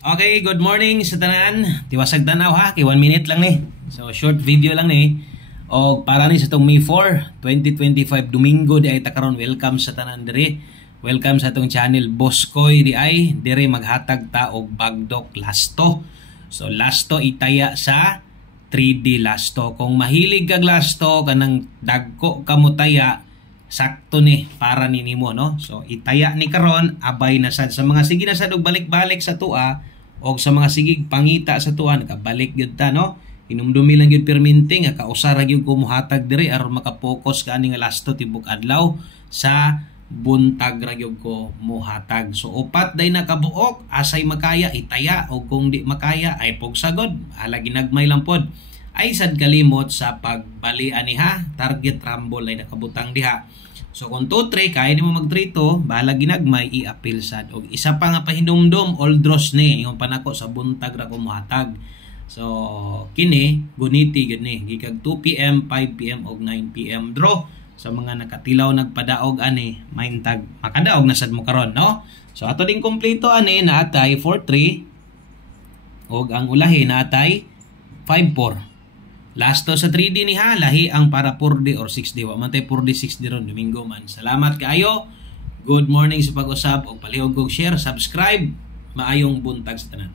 Okay, good morning sa tanan. Tiwasag tanaw ha, kay 1 minute lang ni. So short video lang ni. O para ni sa tong May 4, 2025 Domingo di ay takaron. Welcome sa tanan diri. Welcome sa tong channel Boskoy di ay diri maghatag ta og bagdok lasto. So lasto itaya sa 3D lasto. Kung mahilig kag lasto kanang dagko kamo taya, sakto ni para nimo no. So itaya ni karon abay na sad sa mga sige na sad og balik-balik sa tua o sa mga sigig pangita sa tua nakabalik gyud ta no. Inumdumi lang gyud perminting nga kausa ra gyud ko mohatag diri aron makapokus ka ani nga lasto tibok adlaw sa buntag ra gyud ko mohatag. So upat day nakabuok asay makaya itaya o kung di makaya ay pogsagod ala ginagmay lang pod. Ay sad kalimot sa pagbali ani ha, target rumble ay nakabutang diha. So kung 2-3 kaya nimo magtrito, bahala ginagmay i-appeal sad. Og isa pa nga pahinumdom old draws ni yung panako sa buntag ra ko mohatag. So kini guniti gid ni gikag 2 PM, 5 PM og 9 PM draw sa mga nakatilaw nagpadaog ani maintag makadaog na sad mo karon no. So ato ding kompleto ani naatay 4-3 og ang ulahi naatay 5-4. Lasto sa 3D ni ha, lahi ang para 4D or 6D. Wa man tay 4D 6D ron Domingo man. Salamat kaayo. Good morning sa pag-usab og palihog og share, subscribe. Maayong buntag sa tanan.